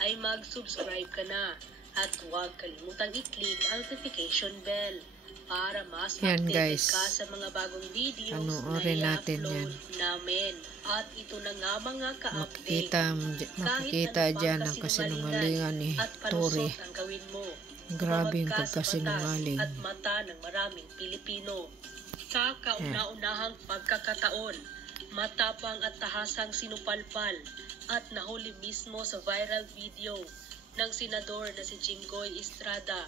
ay mag-subscribe ka na at huwag kalimutang i-click ang notification bell para mas updated ka sa mga bagong videos na i-upload namin. At ito na nga mga ka-update. Makikita dyan ang kasinungalingan ni Tory. Grabe yung pagkasinungaling. At mata ng maraming Pilipino. Sa kauna-unahang pagkakataon, matapang at tahasang sinupalpal at nahuli mismo sa viral video ng senador na si Jinggoy Estrada,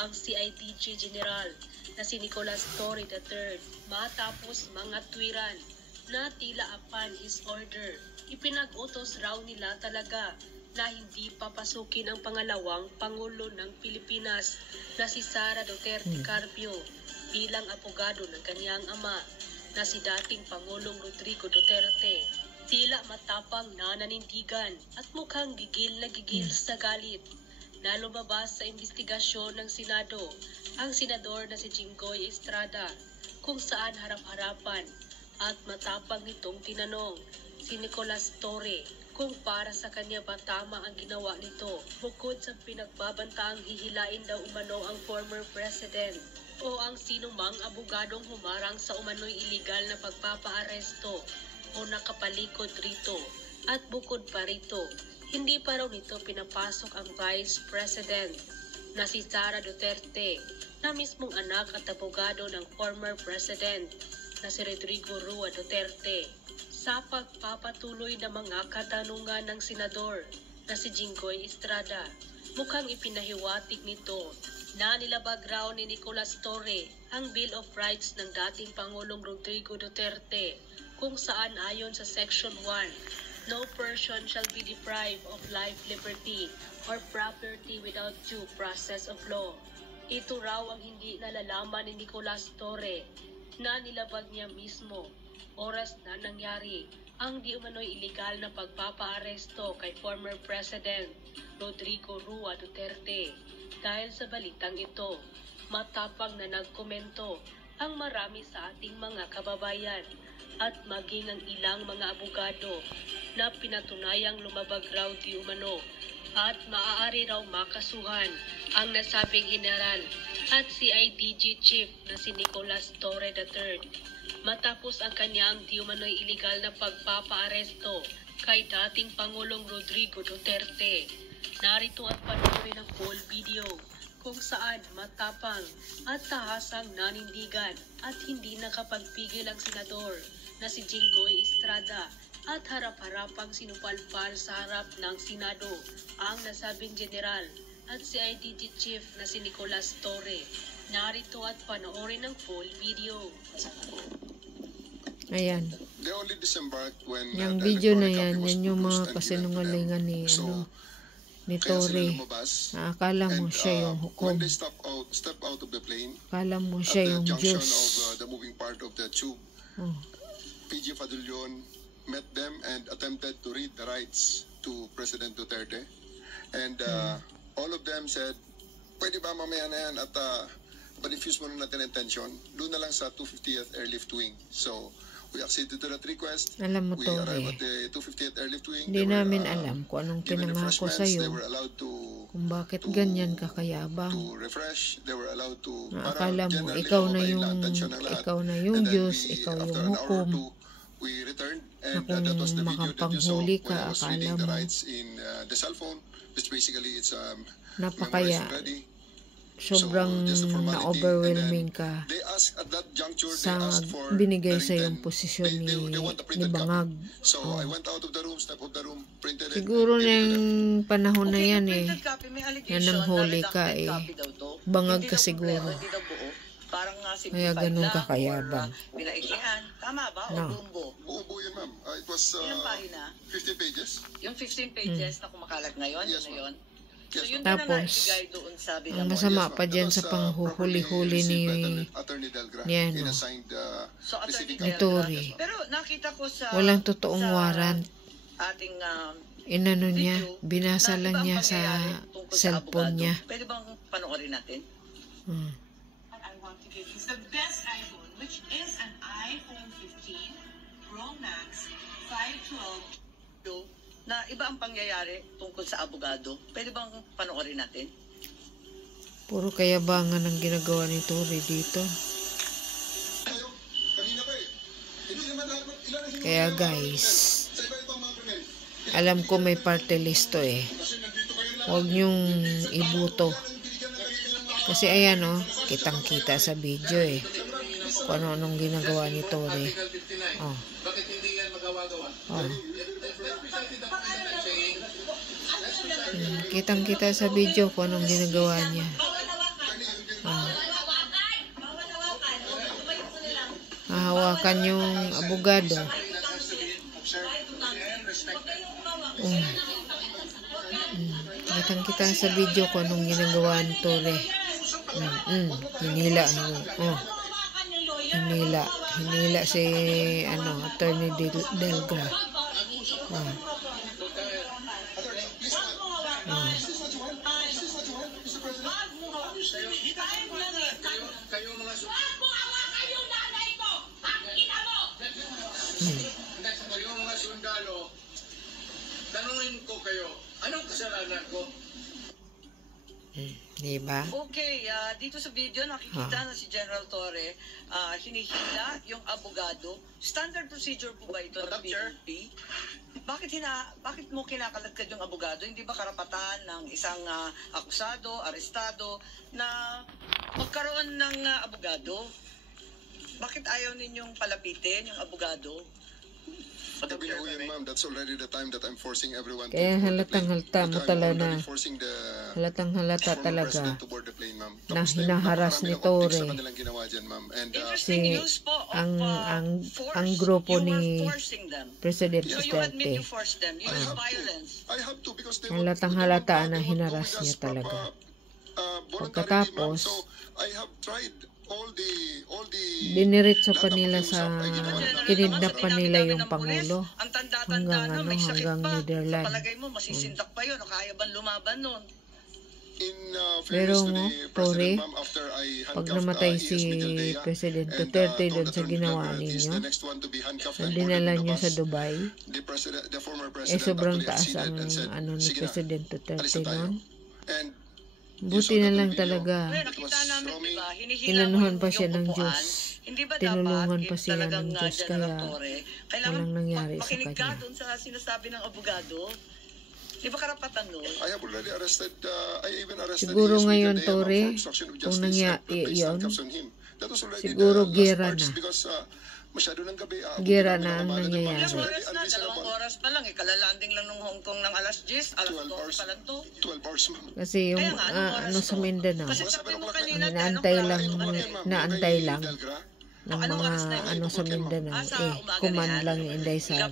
ang CIDG General na si Nicolas Torre III, matapos mga tuwiran na tila upon his order. Ipinag-utos raw nila talaga na hindi papasukin ang pangalawang Pangulo ng Pilipinas na si Sara Duterte Carpio bilang abogado ng kanyang ama na si dating Pangulong Rodrigo Duterte. Tila matapang na nanindigan at mukhang gigil na gigil sa galit na lumabas sa investigasyon ng Senado ang senador na si Jinggoy Estrada, kung saan harap-harapan at matapang nitong tinanong si Nicolas Torre kung para sa kanya ba tama ang ginawa nito, bukod sa pinagbabantaang hihilain daw umano ang former president o ang sinumang abogadong humarang sa umano'y iligal na pagpapaaresto o nakapalikod rito. At bukod pa rito, hindi pa raw nito pinapasok ang Vice President na si Sara Duterte, na mismong anak at abogado ng former President na si Rodrigo Roa Duterte. Sa pagpapatuloy ng mga katanungan ng senador na si Jinggoy Estrada, mukhang ipinahiwatig nito na nilabag raw ni Nicolas Torre ang Bill of Rights ng dating Pangulong Rodrigo Duterte, kung saan ayon sa Section 1, no person shall be deprived of life, liberty, or property without due process of law. Ito raw ang hindi nalalaman ni Nicolas Torre na nilabag niya mismo oras na nangyari ang di umano'y iligal na pagpapaaresto kay former President Rodrigo Roa Duterte. Dahil sa balitang ito, matapang na nagkomento ang marami sa ating mga kababayan at maging ang ilang mga abogado na pinatunayang lumabag raw di umano at maaari raw makasuhan ang nasabing general at CIDG chief na si Nicolas Torre III matapos ang kanyang di umano'y iligal na pagpapaaresto kay dating Pangulong Rodrigo Duterte. Narito at panoorin ang full video kung saan matapang at tahasang nanindigan at hindi nakapagpigil ang senador na si Jinggoy Estrada at harap-harapang sinupalpal sa harap ng Senado ang nasabing general at CIDG chief na si Nicolas Torre. Narito at panoorin ang full video. Ayan. Yung video na yan yung mga kasinungalingan ni Torre. Akala mo siya yung hukom. Akala mo siya yung Diyos. PG Fadulyon met them and attempted to read the rights to President Duterte. And all of them said, pwede ba mamaya na yan at pa-diffuse muna natin ang tension. Doon na lang sa 250th Airlift Wing. So, we acceded to that request. Alam mo, we Torre, arrived at the 250th Airlift Wing. Hindi namin alam kung anong pinangako sa'yo. Kung bakit ganyan kakayabang. Akala mo, ikaw na yung Diyos, ikaw yung hukom. Na kung makapanghuli ka, akala mo napakaya sobrang na-overwhelming ka sa binigay sa iyong posisyon ni Bangag. Siguro na yung panahon na yan na nanghuli ka Bangag ka siguro. Kaya ganun kakayabang. Tama ba? O buo yun, ma'am. It was ilang pahina? 15 pages. Yung 15 pages na kumakalat ngayon? Yes, yun na yun? Yes, so yun tapos, na naibigay doon sa ang masama pa dyan sa panghuhuli-huli ni Torre. Pero nakita ko sa walang totoong warrant. Ating inano niya, binasa lang niya sa cellphone niya. Pwede bang panoorin natin? I want to give you the best iPhone, which is an iPhone 15 Pro Max 512. na iba ang pangyayari tungkol sa abogado. Pwede bang panoorin natin? Puro kayabangan ang ginagawa ni Tory dito. Kaya guys, alam ko may party list to eh. Huwag nyong ibuto. Kasi ayan oh, kitang-kita sa video eh. Kung ano-anong ginagawa ni Tory. Oh. Oh. Kitang-kita sa video kung anong ginagawa niya. Oh. Hahawakan yung abogado. Kitang-kita sa video kung anong ginagawa ni Tory. Hinila. Hinila si Attorney Delgra. Kayong mga sundalo, tanungin ko kayo, anong kasalanan ko? Diba? Okay, dito sa video nakikita na si General Torre hinihila yung abogado. Standard procedure po ba ito ng PNP? Bakit mo kinakalagkad yung abogado? Hindi ba karapatan ng isang akusado, arestado na magkaroon ng abogado? Bakit ayaw ninyong palapitin yung abogado? Gabi na ho yun, ma'am. That's already the time that I'm forcing everyone Kaya to halatang-halata mo talaga na halatang-halata talaga na hinaharas ni Tory si ang grupo ni President Duterte. Halatang-halata na hinaras niya talaga. Pagkatapos diniritso pa nila sa kinidnap pa nila yung Pangulo hanggang Netherlands. Palagay mo masisindak pa yun o kaya ba lumaban nun? Pero Tory, pag namatay si President Duterte doon sa ginawa ninyo, dinala niya sa Dubai, sobrang taas ang ni President Duterte noon. Buti na lang talaga. Inanuhan pa siya ng Diyos. Tinulungan pa siya ng Diyos kaya walang nangyari sa kanya. Doon sa sinasabi ng abogado, di ba karapatan nun? Siguro ngayon, Tory, kung nangyari yun, siguro gera na. Gera na ang nangyayari. Ilang oras na? 2 oras pa lang. Kalalanding lang ng Hong Kong ng alas 10. Alas 12 pa lang to. 12 hours, ma'am. Kasi yung sa Mindanao, naantay lang ng mga sa Mindanao. Kuman lang yung Inday Sara.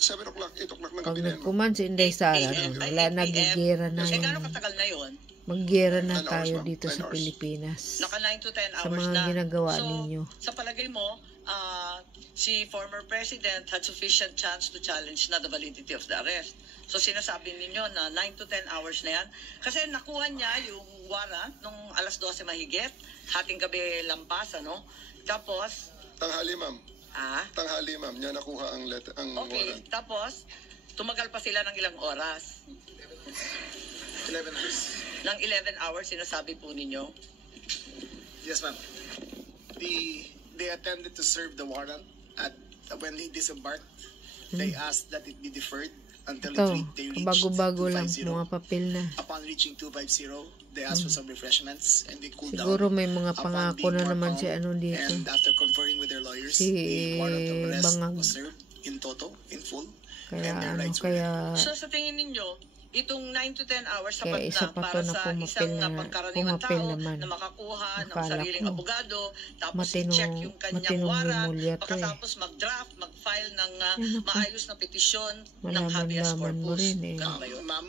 7 o'clock, 8 o'clock ng Pag gabi na. nagkuman si Inday Sara, wala, nagigera na Kasi yun. gano'ng katagal na yun? Maggera na tayo dito sa Pilipinas. Naka 9 to 10 Sa hours mga na. ginagawa So, ninyo. sa palagay mo, si former president had sufficient chance to challenge na the validity of the arrest. So sinasabi ninyo na 9 to 10 hours na yan. Kasi nakuha niya yung warrant nung alas 12 mahigit, hating gabi lampas, ano? Tapos, Tanghali, ma'am. Tanghali, ma'am. Niya nakuha ang okay, warrant. tapos, tumagal pa sila ng ilang oras. 11 hours. Ng 11 hours, sinasabi po ninyo. Yes, ma'am. They attempted to serve the warrant at when they disembarked, they asked that it be deferred until Ito, they reached bago-bago lang, 250. mga papel na. Upon reaching 250, they asked for some refreshments and they cooled Siguro down. may mga Upon pangako being na more naman calm, si dito. And after conferring with their lawyers, Si the warrant of arrest Bangag. was served in toto, in full, Kaya and their rights were So sa tingin ninyo, itong 9 to 10 hours Kaya sapat isa na pa para to na sa pumapil isang na- pangkaraniwang pumapil tao naman. na makakuha ng Akala sariling ko, abogado, tapos matinong- i-check yung kanyang matinong warrant, memorya to eh. pagkatapos mag-draft, mag-file ng Yan ako. maayos na petisyon ng habeas Malaman-laman mo corpus. rin eh. Ganun ba yun? Ma'am,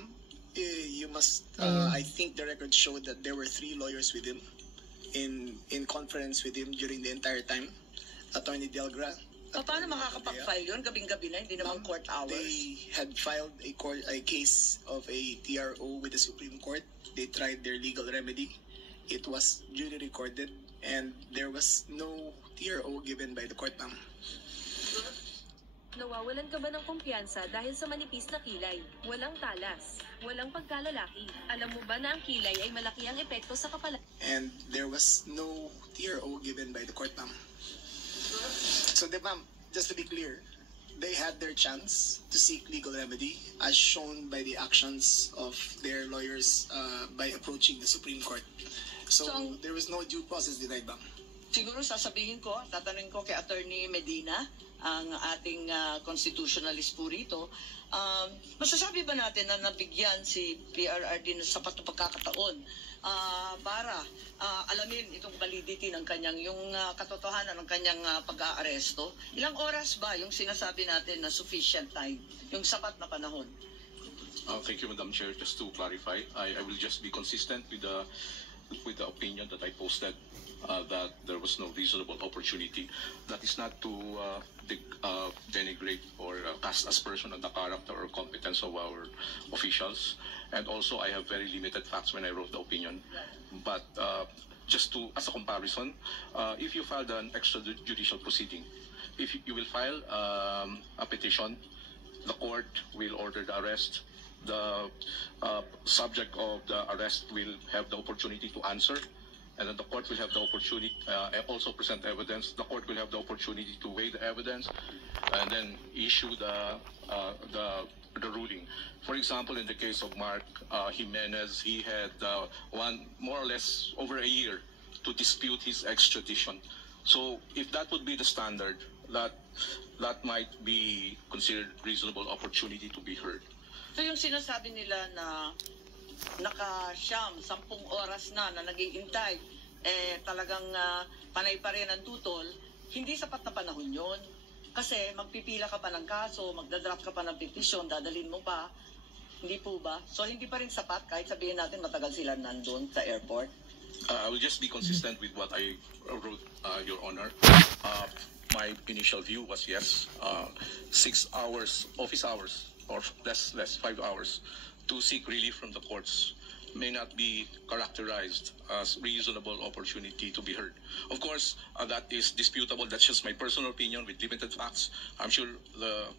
you must. Ayun. I think the record showed that there were 3 lawyers with him in conference with him during the entire time. Attorney Delgra. Paano makakapag-file yun? Gabing-gabi na, hindi naman court hours. They had filed a case of a TRO with the Supreme Court. They tried their legal remedy. It was duly recorded, and there was no TRO given by the court, ma'am. Nawawalan ka ba ng kumpiyansa dahil sa manipis na kilay? Walang talas, walang pagkalalaki. Alam mo ba na ang kilay ay malaki ang epekto sa kapalaran? And there was no TRO given by the court, ma'am. So, ma'am, just to be clear, they had their chance to seek legal remedy as shown by the actions of their lawyers by approaching the Supreme Court. So there was no due process denied, ma'am. Siguro tatanungin ko kay Attorney Medina, ang ating constitutionalist po rito. Masasabi ba natin na nabigyan si PRRD ng sapat na pagkakataon para alamin itong validity ng kanyang, yung katotohanan ng kanyang pag-aaresto? Ilang oras ba yung sinasabi natin na sufficient time, yung sapat na panahon? Thank you, Madam Chair. Just to clarify, I will just be consistent with the opinion that I posted, that there was no reasonable opportunity. That is not to denigrate or cast aspersion on the character or competence of our officials. And also, I have very limited facts when I wrote the opinion. But just to, as a comparison, if you filed an extrajudicial proceeding, if you will file a petition, the court will order the arrest. The subject of the arrest will have the opportunity to answer, and then the court will have the opportunity also present evidence. The court will have the opportunity to weigh the evidence and then issue the ruling. For example, in the case of Mark Jimenez, he had more or less over a year to dispute his extradition. So if that would be the standard, that might be considered reasonable opportunity to be heard. So yung sinasabi nila na naka-10 oras na nag-iintay, talagang panay pa rin ang tutol, hindi sapat na panahon yun. Kasi magpipila ka pa ng kaso, magdadraft ka pa ng petition, dadalhin mo pa. Hindi po ba? So hindi pa rin sapat kahit sabihin natin matagal sila nandun sa airport? I will just be consistent with what I wrote, Your Honor. My initial view was yes, 6 hours, office hours, or less 5 hours to seek relief from the courts may not be characterized as reasonable opportunity to be heard. Of course, that is disputable. That's just my personal opinion with limited facts. I'm sure the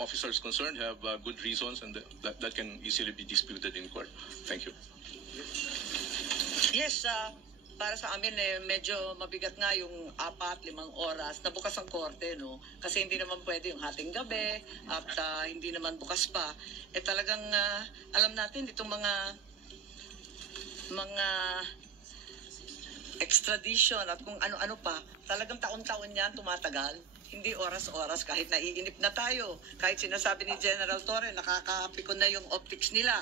officers concerned have good reasons, and that can easily be disputed in court. Thank you. Yes, para sa amin medyo mabigat nga yung 4-5 oras na bukas ang korte, no? Kasi hindi naman pwede yung hating gabi at hindi naman bukas pa. Talagang alam natin itong mga extradition at kung ano-ano pa, talagang taon-taon yan tumatagal. Hindi oras-oras, kahit naiinip na tayo. Kahit sinasabi ni General Torre, nakakapikon na yung optics nila.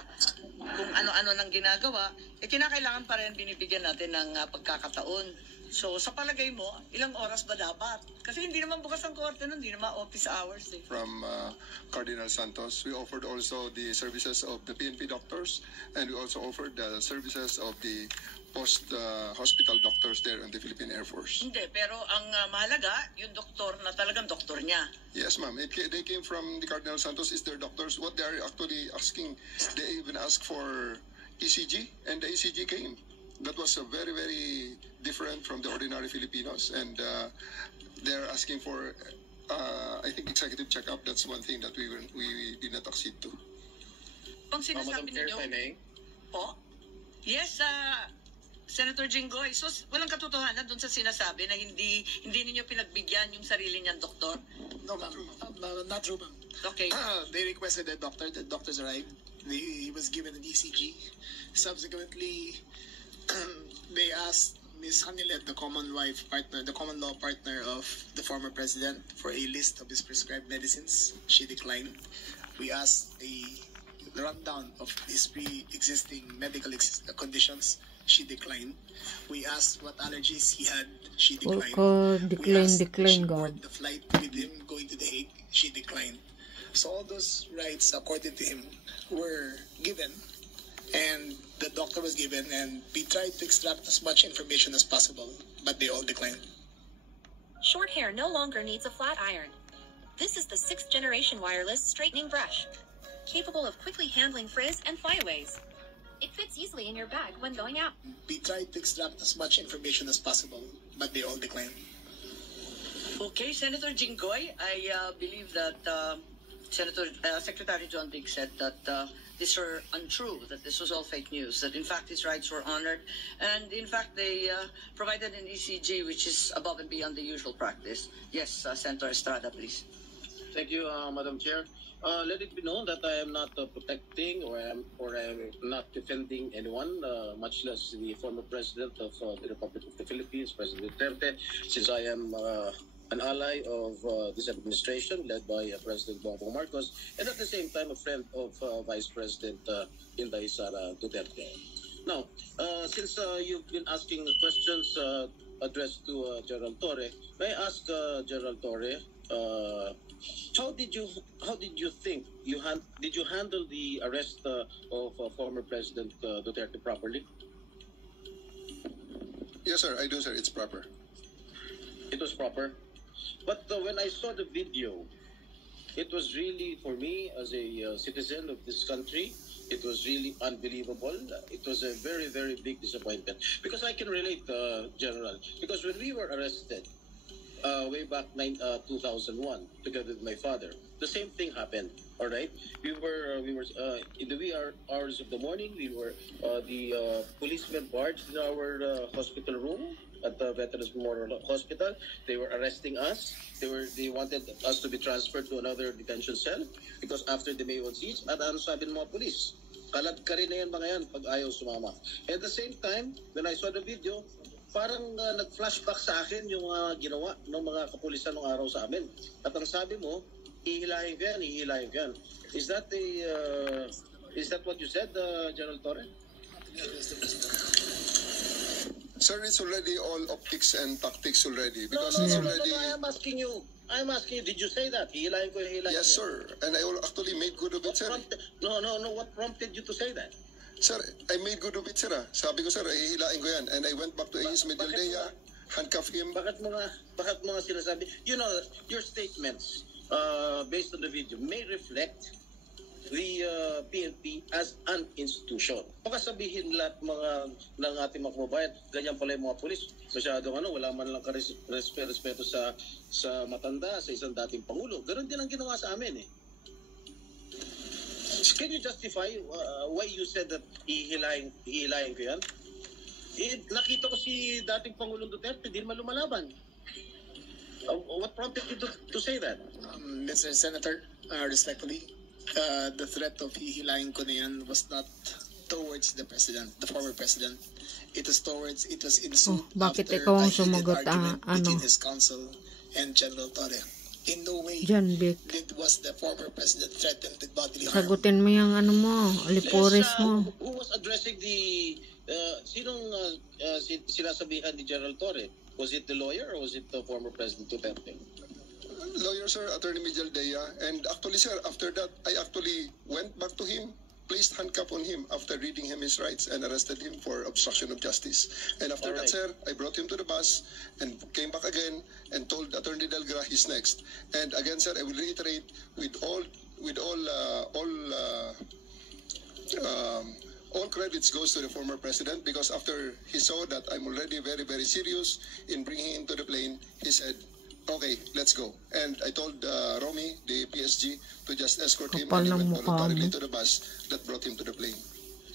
Kung ano-ano nang ginagawa, kinakailangan pa rin binibigyan natin ng pagkakataon. So, sa palagay mo, ilang oras ba dapat? Kasi hindi naman bukas ang korte nun, hindi naman office hours. From Cardinal Santos, we offered also the services of the PNP doctors, and we also offered the services of the post-hospital doctors there in the Philippine Air Force. Hindi, pero ang mahalaga, yung doktor na talagang doktor niya. Yes, ma'am. They came from the Cardinal Santos is their doctors. What they are actually asking, they even asked for ECG, and the ECG came. That was very, very different from the ordinary Filipinos, and they're asking for, I think, executive checkup. That's one thing that we did not accede to. Pang sinasabi ninyo, po? Yes, Senator Jinggoy, so walang katotohanan doon sa sinasabi na hindi ninyo pinagbigyan yung sarili niyang doktor? No, ma'am. Not true, ma'am. Okay. They requested a doctor. The doctors arrived. He was given an ECG. Subsequently, they asked Ms. Hanilet, the common law partner of the former president, for a list of his prescribed medicines. She declined. We asked a rundown of his pre-existing medical conditions. She declined. We asked what allergies he had. She declined. Decline, God. The flight with him going to The Hague. She declined. So all those rights, according to him, were given, and the doctor was given, and we tried to extract as much information as possible, but they all declined. Short hair no longer needs a flat iron. This is the 6th generation wireless straightening brush, capable of quickly handling frizz and flyaways. It fits easily in your bag when going out. We tried to extract as much information as possible, but they all declined. Okay, Senator Jinggoy, I believe that Secretary John Dick said that these are untrue, that this was all fake news, that in fact his rights were honored, and in fact they provided an ECG which is above and beyond the usual practice. Yes, Senator Estrada, please. Thank you, Madam Chair. Let it be known that I am not protecting or I am not defending anyone, much less the former President of the Republic of the Philippines, President Duterte, since I am an ally of this administration led by President Bongbong Marcos, and at the same time a friend of Vice President Inday Sara Duterte. Now, since you've been asking questions addressed to Gerald Torre, may I ask Gerald Torre, how did you think did you handle the arrest of former President Duterte properly? Yes, sir, I do, sir. It's proper. It was proper. But when I saw the video, it was really, for me as a citizen of this country, it was really unbelievable. It was a very, very big disappointment. Because I can relate, General. Because when we were arrested, way back 2001, together with my father, the same thing happened. All right, we were in the wee hours of the morning. We were the policemen barged in our hospital room at the Veterans Memorial Hospital. They were arresting us. They wanted us to be transferred to another detention cell because after the May 1 siege, at ano sabi ng mga police, kalad ka rin na yan mga yan pag ayaw sumama. At the same time, when I saw the video, parang nag-flashback sa akin yung ginawa ng mga kapulisan ng araw sa amin. At ang sabi mo, hihilahin ko yan. Is that what you said, General Torre? Sir, it's already all optics and tactics already. Because No, it's already... I'm asking you, did you say that? Hihilahin ko. Yes, sir. And I actually made good of it, sir. No, what prompted you to say that? Sir, I made good of it, sir. Sabi ko, sir, hihilain ko yan. And I went back to Aegis Medialdea, handcuff him. Bakit mga sinasabi? You know, your statements based on the video may reflect the PNP as an institution. Baka sabihin lahat ng ating mga kababayan, ganyan pala yung mga polis. Masyadong wala man lang respeto sa matanda, sa isang dating pangulo. Ganon din ang ginawa sa amin eh. Can you justify why you said that hihilahin ko yan? Nakita ko si dating Pangulong Duterte, di naman lumalaban. What prompted you to say that? Mr. Senator, respectfully, the threat of hihilahin ko na yan was not towards the president, the former president. It was in bakit ikaw ang sumagot between his counsel and General Torre. In no way John Vic. it was the former president threatened with bodily harm. Sagutin mo yung mo, alipores mo. Who was addressing the sinong sinasabihan ni General Torre? Was it the lawyer or was it the former President Duterte? Lawyer, sir, Attorney Medialdea. And actually, sir, after that, I actually went back to him, placed handcuff on him after reading him his rights and arrested him for obstruction of justice. And after that, sir, I brought him to the bus and came back again and told Attorney Delgra he's next. And again, sir, I will reiterate with all credits goes to the former president because after he saw that I'm already very, very serious in bringing him to the plane, he said, okay, let's go. And I told Romy, the PSG, to just escort him and he went voluntarily to the bus that brought him to the plane.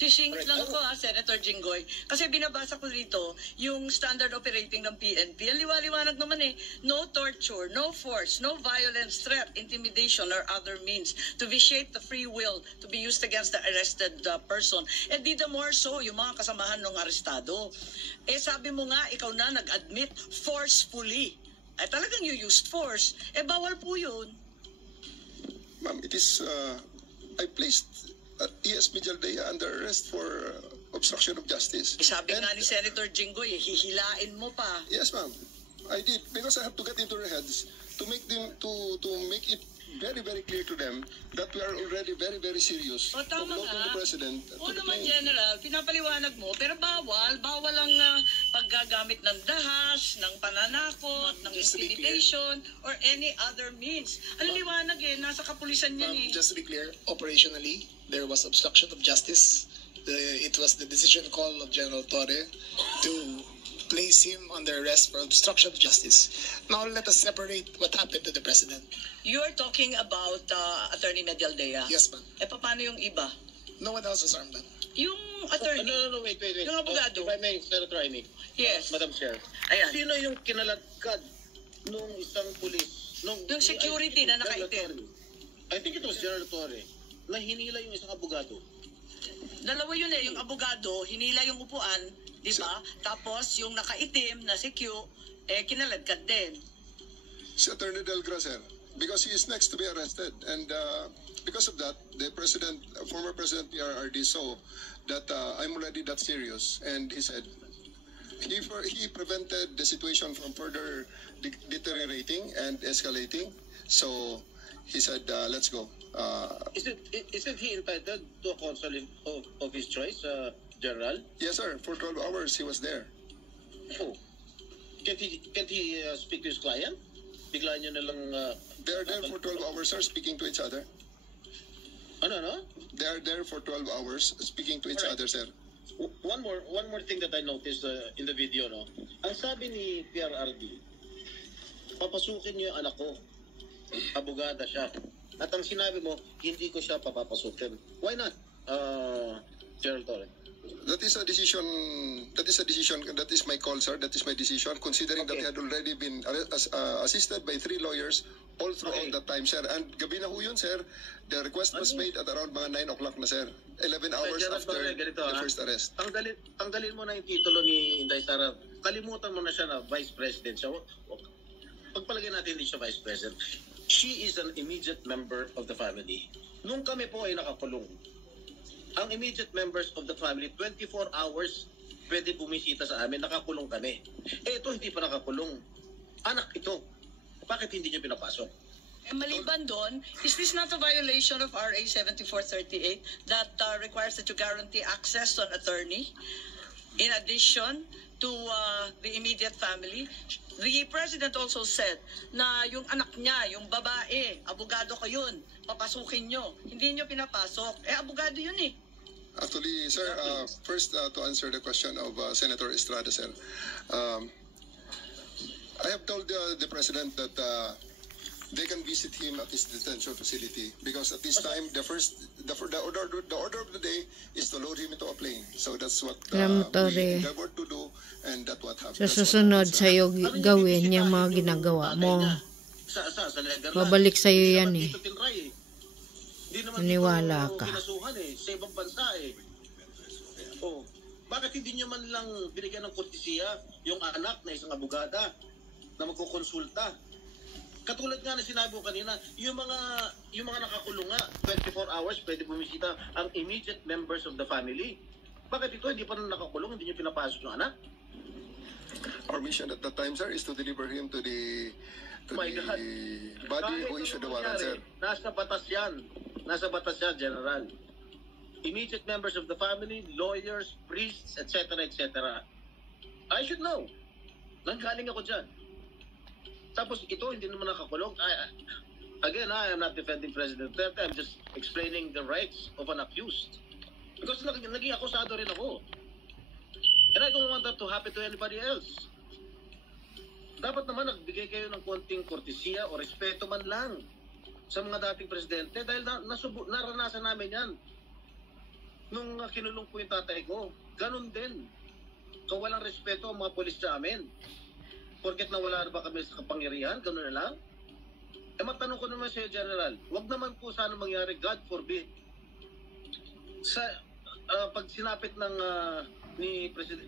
Sisingit lang ako, Senator Jinggoy. Kasi binabasa ko dito yung standard operating ng PNP. Ang liwaliwanag naman no torture, no force, no violence, threat, intimidation, or other means to vitiate the free will to be used against the arrested person. And di the more so, yung mga kasamahan ng arestado. Sabi mo nga, ikaw na nag-admit forcefully. Talagang you used force. Bawal po yun. Ma'am, it is, I placed E.S. Medialdea under arrest for obstruction of justice. Sabi nga ni Senator Jinggoy, hihilain mo pa. Yes, ma'am. I did because I have to get into their heads to make them to make it very, very clear to them that we are already very, very serious. Tama from the president. Naman, General, pinapaliwanag mo, pero bawal ang paggagamit ng dahas, ng pananakot, ng intimidation, or any other means. Ang liwanag nasa kapulisan yan Just to be clear, operationally, there was obstruction of justice. It was the decision call of General Torre to place him under arrest for obstruction of justice. Now let us separate what happened to the president. You are talking about Attorney Medialdea. Yes, ma'am. Paano yung iba? No one else was armed, ma'am. Yung attorney. No, wait. Yung abogado. If I may, Senator Amy. Yes. Madam Chair. Ayan. Sino yung kinaladkad nung isang pulis? Yung security na nakaitim. I think it was General Torre na hinila yung isang abogado. Dalawa yun yung abogado, hinila yung upuan, di ba? Tapos yung nakaitim na si Q, kinaladkad din. Si Attorney Delgra, sir, because he is next to be arrested. And because of that, the former President PRRD saw that I'm already that serious. And he said, he prevented the situation from further deteriorating and escalating. So he said, let's go. Isn't he entitled to a counsel of his choice, General? Yes, sir. For 12 hours, he was there. Oh. Can't he speak to his client? Bigla nyo na lang... They are there for 12 hours, sir, speaking to each other. Ano? They are there for 12 hours speaking to each other, sir. One more thing that I noticed in the video, no? Ang sabi ni PRRD, papasukin niyo yung anak ko. Abogada siya. At ang sinabi mo, hindi ko siya papapasukin. Why not, General Torre? That is a decision. That is my call, sir. That is my decision. Considering that he had already been assisted by 3 lawyers all throughout that time, sir. And gabi na ho yun, sir. The request was made at around mga 9 o'clock na, sir. 11 hours after the first arrest. Tanggalin mo na yung titulo ni Inday Sara. Kalimutan mo na siya na Vice President. So, pagpalagay natin hindi siya Vice President. She is an immediate member of the family. Nung kami po ay nakakulong, ang immediate members of the family, 24 hours pwede bumisita sa amin, nakakulong kami. Ito hindi pa nakakulong. Anak ito. Bakit hindi niya pinapasok? Maliban doon, is this not a violation of RA 7438 that requires that you guarantee access to an attorney? In addition to the immediate family, the President also said na yung anak niya, yung babae, abogado ko yun, papasukin nyo. Hindi nyo pinapasok. Abogado yun eh. Actually, sir, first to answer the question of Senator Estrada, sir, I have told the President that they can visit him at his detention facility because at this time the order of the day is to load him into a plane. So that's what we endeavored to do, and that's what happened. Sa susunod sa'yo gawin yung mga ginagawa mo. Babalik sa'yo yan eh. Maniwala ka. Sa ibang bansa eh. Oh, bakit hindi nyo man lang binigyan ng kortesiya yung anak na isang abogada na magkukonsulta? Katulad nga na sinabi ko kanina, yung mga nakakulong nga, 24 hours pwede bumisita ang immediate members of the family. Bakit ito hindi pa nakakulong, hindi nyo pinapasok yung anak? Our mission at that time, sir, is to deliver him to the body who issued the warrant, sir. Nasa batas yan, General. Immediate members of the family, lawyers, priests, etc., etc. I should know. Nanggaling ako dyan. Tapos ito, hindi naman nakakulong. Again, I am not defending President Duterte. I'm just explaining the rights of an accused. Because naging akusado rin ako. And I don't want that to happen to anybody else. Dapat naman nagbigay kayo ng konting kortesiya o respeto man lang sa mga dating presidente dahil naranasan namin yan. Nung kinulong po yung tatay ko, ganun din. So walang respeto ang mga polis sa amin. Porket nawala na ba kami sa kapangyarihan, ganun na lang. Matanong ko naman sa'yo, General, wag naman po sana mangyari, God forbid. Sa pag sinapit ng ni President,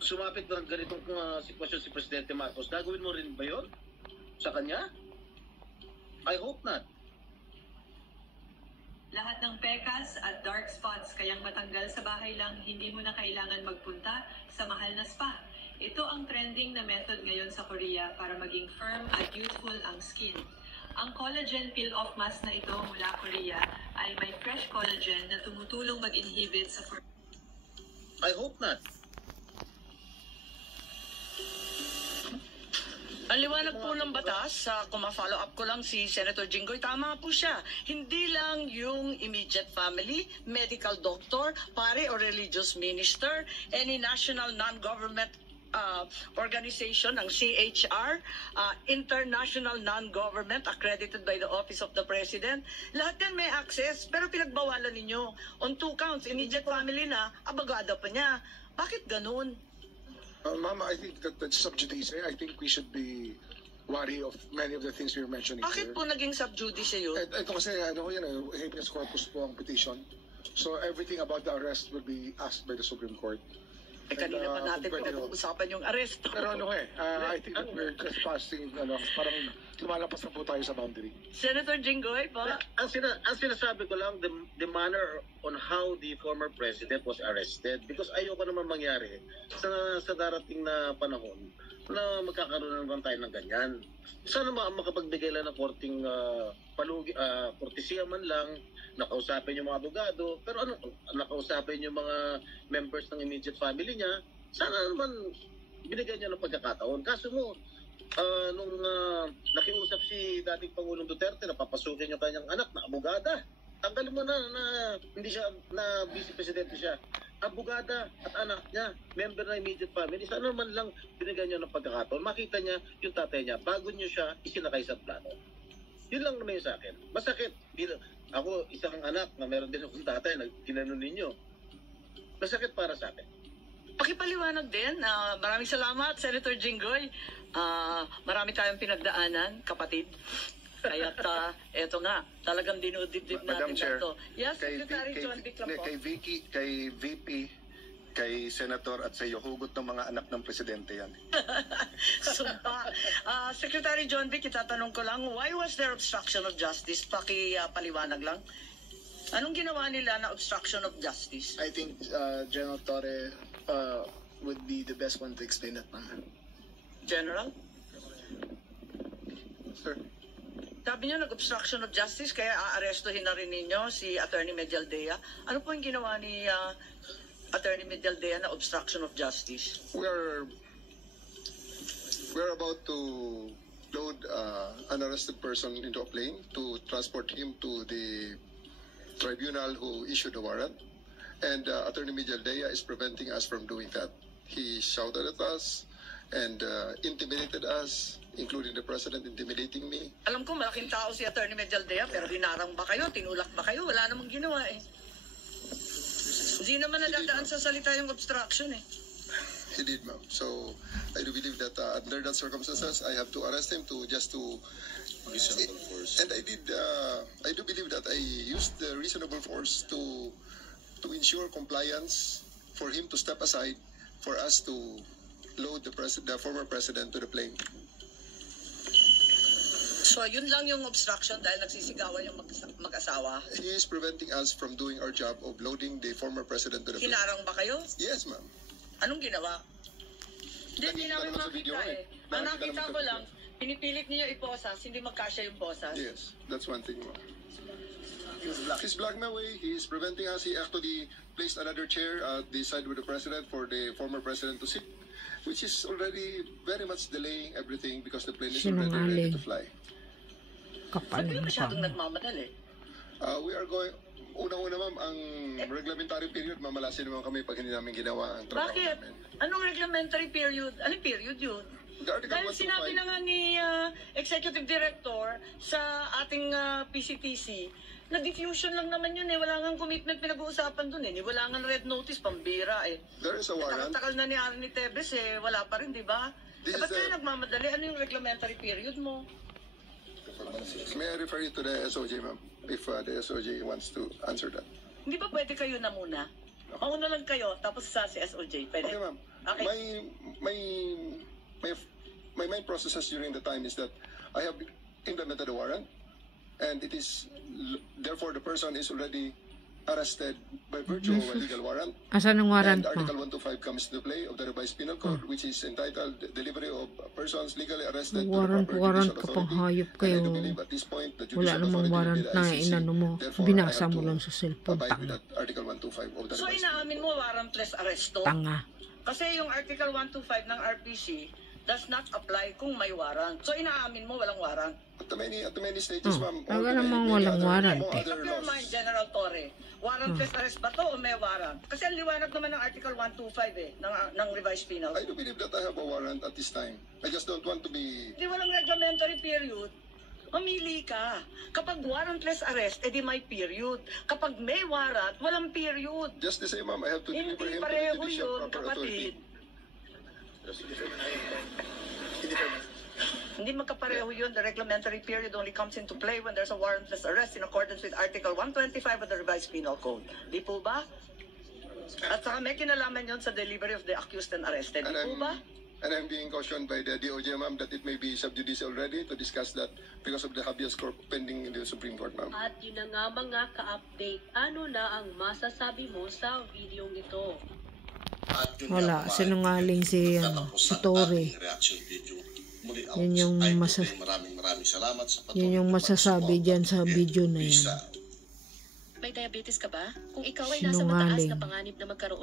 sumapit ng ganitong sitwasyon si Presidente Marcos, gagawin mo rin ba yun sa kanya? I hope not. Lahat ng pekas at dark spots kayang matanggal sa bahay lang, hindi mo na kailangan magpunta sa mahal na spa. Ito ang trending na method ngayon sa Korea para maging firm at youthful ang skin. Ang collagen peel-off mask na ito mula Korea ay may fresh collagen na tumutulong mag-inhibit sa I hope not. Ang liwanag po ng batas, kung ma-follow up ko lang si Senator Jinggoy, tama po siya. Hindi lang yung immediate family, medical doctor, pare or religious minister, any national non-government organization, ang CHR, international non-government accredited by the Office of the President. Lahat yan may access, pero pinagbawalan ninyo. On 2 counts, immediate family na, abogado pa niya. Bakit ganun? Mama, I think that's sub judice. I think we should be wary of many of the things you're mentioning. Bakit po naging sub judice yun? Ito kasi, habeas corpus po ang petition. So everything about the arrest will be asked by the Supreme Court. Kanina pa natin pinag-uusapan yung arrest. Pero I think that we're just passing, parang lumalapas na po tayo sa boundary. Senator Jinggoy, pa? Ang sinasabi ko lang, the manner on how the former president was arrested, because ayoko naman mangyari sa darating na panahon na magkakaroon naman tayo ng ganyan. Sana makapagbigay lang ng korting kortesiya man lang, nakausapin yung mga abogado, pero nakausapin yung mga members ng immediate family niya, sana naman binigyan niya ng pagkakataon. Kaso mo, nung nakiusap si dating Pangulong Duterte na papasukin yung kanyang anak na abogada, tanggalin mo na hindi siya, na vice presidente siya, abogada at anak niya, member ng immediate family, sana naman lang binigyan niya ng pagkakataon, makita niya yung tatay niya bago niyo siya isinakay sa plano. Yun lang naman yung sa akin. Masakit. Ako, isang anak na meron din akong tatay na ginanon ninyo. Masakit para sa akin. Pakipaliwanag din. Maraming salamat, Senator Jinggoy. Marami tayong pinagdaanan, kapatid. Kaya eto nga, talagang dinudibdib natin ito. Yes, Secretary John Vic Lapo. Kay VP, kay Senator at sa iyo, hugot ng mga anak ng presidente yan. Sumpa. Secretary John Vic, itatanong ko lang, why was there obstruction of justice? Paliwanag lang. Anong ginawa nila na obstruction of justice? I think General Torre would be the best one to explain that, ma'am. General? Sir. Sabi niyo, nag-obstruction of justice, kaya aarestuhin na rin ninyo si Attorney Medialdea. Ano po yung ginawa ni Attorney Medialdea na obstruction of justice? We're about to load an arrested person into a plane to transport him to the tribunal who issued the warrant. And Attorney Medialdea is preventing us from doing that. He shouted at us and intimidated us, including the president intimidating me. Alam ko malaking tao si Attorney Medialdea, pero hinarang ba kayo? Tinulak ba kayo? Wala namang ginawa eh. Hindi naman nadadaan sa salita yung obstruction eh. He did, ma'am. So I do believe that under that circumstances, I have to arrest him just to reasonable force. And I do believe that I used the reasonable force to ensure compliance, for him to step aside, for us to load the former president to the plane. So yun lang yung obstruction dahil nagsisigawan yung mag-asawa? He is preventing us from doing our job of loading the former president to the plane. Hinarang ba kayo? Yes, ma'am. Anong ginawa? Hindi namin makita eh. Ang nakita ko lang, pinipilit niyo iposas, hindi magkasya yung posas. Yes, that's one thing, ma'am. He's blocking my way. He's preventing us. He actually placed another chair at the side with the president for the former president to sit, which is already very much delaying everything because the plane is already ready to fly. Ba't yung masyadong nagmamadali? We are going, unang-una ma'am, ang reglementary period, mamalasin naman kami pag hindi namin ginawa ang trabaho namin. Bakit? Anong reglementary period? Anong period yun? Dahil sinabi na nga ni Executive Director sa ating PCTC, na diffusion lang naman yun eh. Wala nga commitment pinag-uusapan dun eh. Wala nga red notice, pambira eh. There is a warrant. Takal na ni Arnie Tebes eh. Wala pa rin, di ba? Ba't kayo nagmamadali? Ano yung reglementary period mo? May I refer you to the SOJ, ma'am? If the SOJ wants to answer that. Hindi ba pwede kayo na muna? Mauna lang kayo, tapos sa si SOJ. Pwede? Okay, ma'am. Okay. My main processes during the time is that I have implemented a warrant, and it is therefore the person is already arrested by virtue of a legal warrant. Asan ang warrant and mo? Article 125 comes into play of the revised penal code, which is entitled delivery of persons legally arrested Warrant ka pang hayop kayo. Wala namang warrant na inano mo. Binasa mo lang sa cellphone. Tanga. So inaamin mo warrantless arresto? Tanga. Kasi yung Article 125 ng RPC, does not apply kung may warrant. So inaamin mo walang warrant. At the many stages, ma'am. Taga namang walang warrant eh. Sa pure mind, General Torre, warrantless arrest ba to o may warrant? Kasi ang liwanag naman ng Article 125 ng Revised Penal I do believe that I have a warrant at this time. I just don't want to be... Hindi walang reglementary period. Mamili ka. Kapag warrantless arrest, edi may period. Kapag may warrant, walang period. Just the same, ma'am, I have to deliver Hindi him to the pareho judicial yun, proper kapatid. authority. Hindi magkapareho yun. The reglementary period only comes into play when there's a warrantless arrest in accordance with Article 125 of the Revised Penal Code. Di po ba? At saka may kinalaman yun sa delivery of the accused and arrested. Di po ba? And I'm being cautioned by the DOJ, ma'am, that it may be sub judice already to discuss that because of the habeas corpus pending in the Supreme Court, ma'am. At yun na nga mga ka-update, ano na ang masasabi mo sa video ito? Wala, sinungaling si Torre. Yun yung masasabi dyan sa video na yan. May diabetes ka ba? Kung ikaw ay nasa mataas na panganib na magkaroon